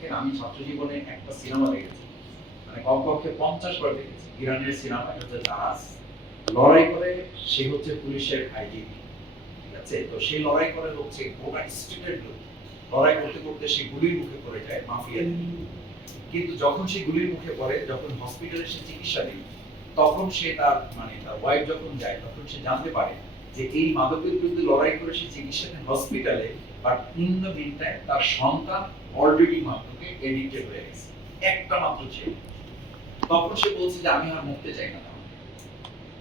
দেখেন আমি ছাত্র জীবনে একটা সিনেমা দেখেছি, মানে কমপক্ষে 50 বার দেখেছি। ইরানের সিনেমা, এটা হচ্ছে জাহাজ। লড়াই করে সে হচ্ছে পুলিশের আইজিপি, ঠিক আছে? তো সে লড়াই করে হচ্ছে গোটা স্টেটের লোক, লড়াই করতে করতে সে গুলির মুখে পড়ে যায় মাফিয়া। কিন্তু যখন সে গুলির মুখে পড়ে, যখন হসপিটালে সে চিকিৎসা নেয়, তখন সে তার মানে তার ওয়াইফ যখন যায়, তখন সে জানতে পারে যে এই মাদকের বিরুদ্ধে লড়াই করে সে চিকিৎসা নেয় হসপিটালে, but in the mean time তার সন্তান অলরেডি মাদকে এডিক্টেড হয়ে গেছে, একটা মাত্র ছেলে। তখন সে বলছে যে আমি আর মরতে চাই না,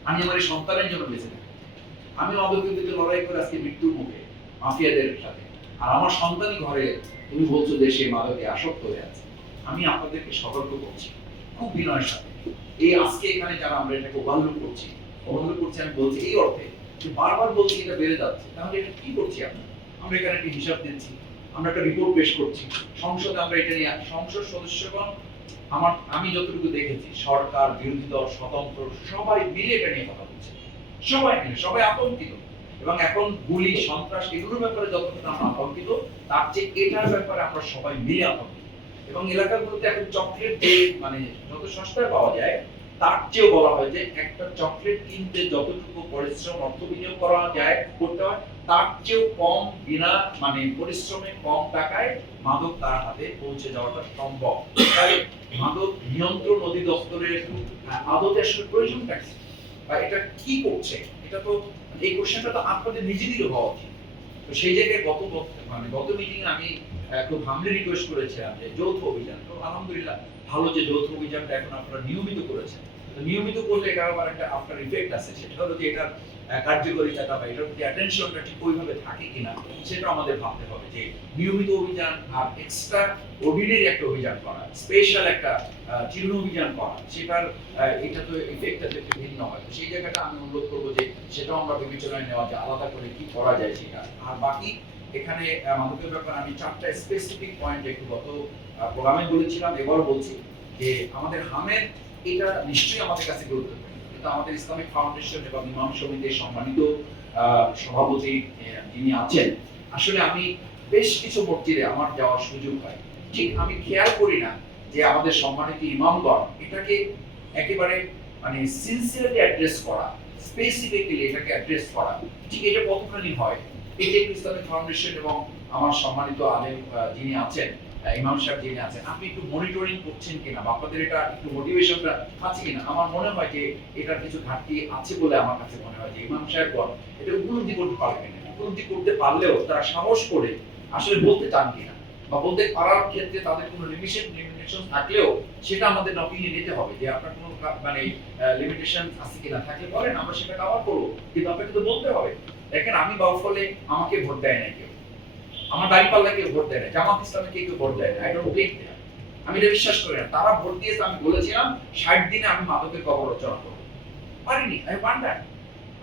আমি আমার এই সন্তানের জন্য বেঁচে থাকি। আমি মাদকের বিরুদ্ধে লড়াই করে আজকে মৃত্যুর মুখে মাফিয়াদের সাথে, আর আমার সন্তানই ঘরে তুমি বলছো যে সে মাদকে আসক্ত হয়ে আছে। আমি আপনাদেরকে সতর্ক করছি খুব বিনয়ের সাথে, এই আজকে এখানে যারা আমরা এটাকে ওভারলুক করছি, আমি বলছি এই অর্থে যে বারবার বলছি এটা বেড়ে যাচ্ছে, তাহলে এটা কি করছি আমরা? আমরা এখানে একটা হিসাব দিচ্ছি, আমরা একটা রিপোর্ট পেশ করছি সংসদে, আমরা এটা নিয়ে সংসদ সদস্যগণ, আমি যতটুকু দেখেছি সরকার, বিরোধী দল, স্বতন্ত্র সবাই মিলে এটা নিয়ে কথা বলছে, সবাই মিলে, সবাই আতঙ্কিত। এবং এখন গুলি, সন্ত্রাস এগুলোর ব্যাপারে যতটুকু আমরা আতঙ্কিত, তার চেয়ে এটার ব্যাপারে আমরা সবাই মিলে আতঙ্কিত। এবং এলাকাগুলোতে এখন চকলেট যে মানে যত সস্তায় পাওয়া যায়, তার চেয়েও বলা হয় যে একটা চকলেট কিনতে যতটুকু পরিশ্রম অর্থ বিনিয়োগ করা যায়, করতে হয়, তার চেয়েও কম বিনা মানে পরিশ্রমে, কম টাকায় মাদক তার হাতে পৌঁছে যাওয়াটা সম্ভব। তাই মাদক নিয়ন্ত্রণ অধিদপ্তরের আদতে আসলে প্রয়োজনটা কি, বা এটা কি করছে? এটা তো এই কোশ্চেনটা তো আপনাদের নিজেদেরই হওয়া উচিত। তো সেই জায়গায় গত মিটিং আমি খুব হামলি রিকোয়েস্ট করেছিলাম যে যৌথ অভিযান। তো আলহামদুলিল্লাহ ভালো যে যৌথ অভিযানটা এখন আপনারা নিয়মিত করেছেন। তো নিয়মিত করলে এটা আবার একটা আফটার ইফেক্ট আছে, সেটা হলো যে এটার কার্যকারিতাটা বা এটার প্রতি অ্যাটেনশনটা ঠিক ওইভাবে থাকে কিনা, সেটা আমাদের ভাবতে হবে যে নিয়মিত অভিযান আর এক্সট্রা অর্ডিনারি একটা অভিযান করা, স্পেশাল একটা চিহ্ন অভিযান করা, সেটার এটা তো ইফেক্টটা থেকে ভিন্ন হয়। তো সেই জায়গাটা আমি অনুরোধ করবো যে সেটাও আমরা বিবেচনায় নেওয়া যায়, আলাদা করে কি করা যায় সেটা। আর বাকি এখানে মাদকের ব্যাপারে আমি 4টা স্পেসিফিক পয়েন্ট একটু গত প্রোগ্রামে বলেছিলাম, এবারও বলছি যে আমাদের হামের এটা নিশ্চয়ই আমাদের কাছে গুরুত্বপূর্ণ, কিন্তু আমাদের ইসলামিক ফাউন্ডেশন এবং ইমাম সমিতির সম্মানিত সভাপতি যিনি আছেন, আসলে আমি বেশ কিছু মসজিদে আমার যাওয়ার সুযোগ হয়, ঠিক আমি খেয়াল করি না যে আমাদের সম্মানিত ইমামগণ এটাকে একেবারে মানে সিনসিয়ারলি অ্যাড্রেস করা, স্পেসিফিক্যালি এটাকে অ্যাড্রেস করা, ঠিক এটা কতখানি হয়। এই যে ইসলামিক ফাউন্ডেশন এবং আমার সম্মানিত আলেম যিনি আছেন, ইমাম সাহেব যিনি আছেন, আপনি একটু মনিটরিং করছেন কিনা, বা আপনাদের এটা একটু মোটিভেশনটা আছে কিনা? আমার মনে হয় যে এটার কিছু ঘাটতি আছে বলে আমার কাছে মনে হয় যে ইমাম সাহেবগণ এটা উপলব্ধি করতে পারবেন না। উপলব্ধি করতে পারলেও তারা সাহস করে আসলে বলতে চান কিনা, বা বলতে পারার ক্ষেত্রে তাদের কোনো লিমিটেশন থাকলেও সেটা আমাদের নকিয়ে নিতে হবে যে আপনার কোনো মানে লিমিটেশন আছে কিনা, থাকলে বলেন, আমরা সেটা কভার করবো, কিন্তু আপনাকে তো বলতে হবে। দেখেন আমি বাউফলে আমাকে ভোট দেয় না কেউ, আমার দাঁড়িপাল্লা কেউ ভোট দেয় না, জামাত ইসলামে কেউ ভোট দেয় না, আই ডোন্ট বিলিভ দ্যাট। আমি এটা বিশ্বাস করি না। তারা ভোট দিয়েছে, আমি বলেছিলাম 60 দিনে আমি মাদকের কবর রচনা করবো, পারিনি, আমি পারলাম।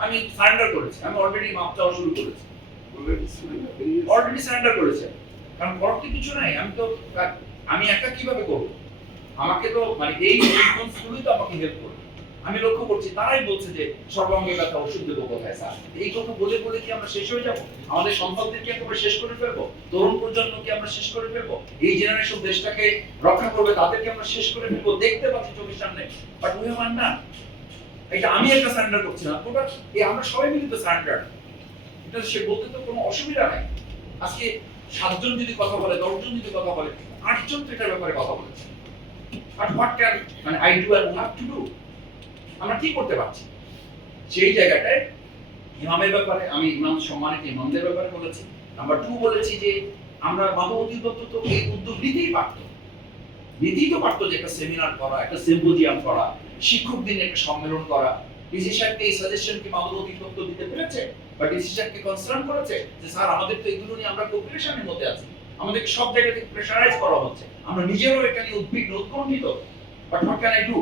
আমি সারেন্ডার করেছি, আমি অলরেডি মাপ চাওয়া শুরু করেছি, অলরেডি সারেন্ডার করেছে। কারণ করার তো কিছু নাই, আমি একা কিভাবে করবো? আমাকে তো মানে এই রেসপন্সগুলোই তো আমাকে হেল্প করবে। আমি লক্ষ্য করছি তারাই বলছে যে সর্বাঙ্গে ব্যথা ওষুধ দেবো কোথায় স্যার? এই কথা বলে বলে কি আমরা শেষ হয়ে যাবো? আমাদের সন্তানদেরকে একেবারে শেষ করে ফেলবো? তরুণ প্রজন্মকে আমরা শেষ করে ফেলবো? এই জেনারেশন দেশটাকে রক্ষা করবে তাদেরকে আমরা শেষ করে ফেলবো? দেখতে পাচ্ছি চোখের সামনে, বাট উই হ্যাভ না। এটা আমি একটা সারেন্ডার করছি না, ওটা এই আমরা সবাই মিলে তো সারেন্ডার। এটা সে বলতে তো কোনো অসুবিধা নাই। আজকে 7 জন যদি কথা বলে, 10 জন যদি কথা বলে, 8 জন তো এটার ব্যাপারে কথা বলেছে। But what can মানে I do and have to do? আমরা কি করতে পারছি? সেই জায়গাটায় ইমামের ব্যাপারে আমি ইমাম সম্মানিত ইমামদের ব্যাপারে বলেছি। নাম্বার 2 বলেছি যে আমরা মাদক অধিদপ্তর তো এই উদ্যোগ নিতেই পারতো। যে একটা সেমিনার করা, একটা সিম্পোজিয়াম করা, শিক্ষক দিনে একটা সম্মেলন করা। ডিসি সাহেবকে এই সাজেশন কি মাদক অধিদপ্তর দিতে পেরেছে? বা ডিসি সাহেবকে কনসার্ন করেছে যে স্যার আমাদের তো এগুলো নিয়ে আমরা কোঅপারেশনের মধ্যে আছি, আমাদেরকে সব জায়গা থেকে প্রেসারাইজ করা হচ্ছে, আমরা নিজেরাও এটা নিয়ে উদ্বিগ্ন, উৎকণ্ঠিত। But what can I do?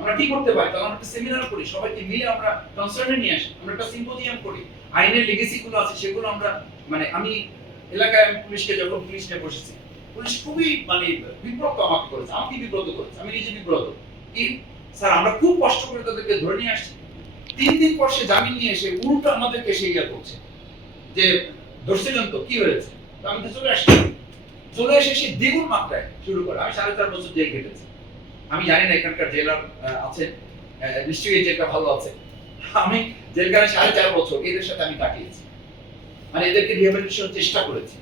আমরা কি করতে পারি? তাহলে আমরা একটা সেমিনার করি, সবাইকে মিলে আমরা কনসার্নে নিয়ে আসি, আমরা একটা সিম্পোজিয়াম করি, আইনের লেগেসি গুলো আছে সেগুলো আমরা মানে আমি এলাকায় পুলিশকে যখন পুলিশ নিয়ে বসেছি, পুলিশ খুবই মানে বিব্রত আমাকে করেছে, আমাকে বিব্রত করেছে, আমি নিজে বিব্রত। কি স্যার আমরা খুব কষ্ট করে তাদেরকে ধরে নিয়ে আসছি, 3 দিন পর সে জামিন নিয়ে এসে উল্টো আমাদেরকে সেই করছে যে ধরছিলেন তো কি হয়েছে? আমি তো চলে আসছি, চলে এসে সে দ্বিগুণ মাত্রায় শুরু করে। আমি 4.5 বছর জেল কেটেছি। আমি জানি না এখানকার জেলার আছেন, নিশ্চয়ই এই জেলটা ভালো আছে। আমি জেলখানায় 4.5 বছর এদের সাথে আমি কাটিয়েছি। মানে এদেরকে রিহ্যাবিলিটেশনের চেষ্টা করেছি।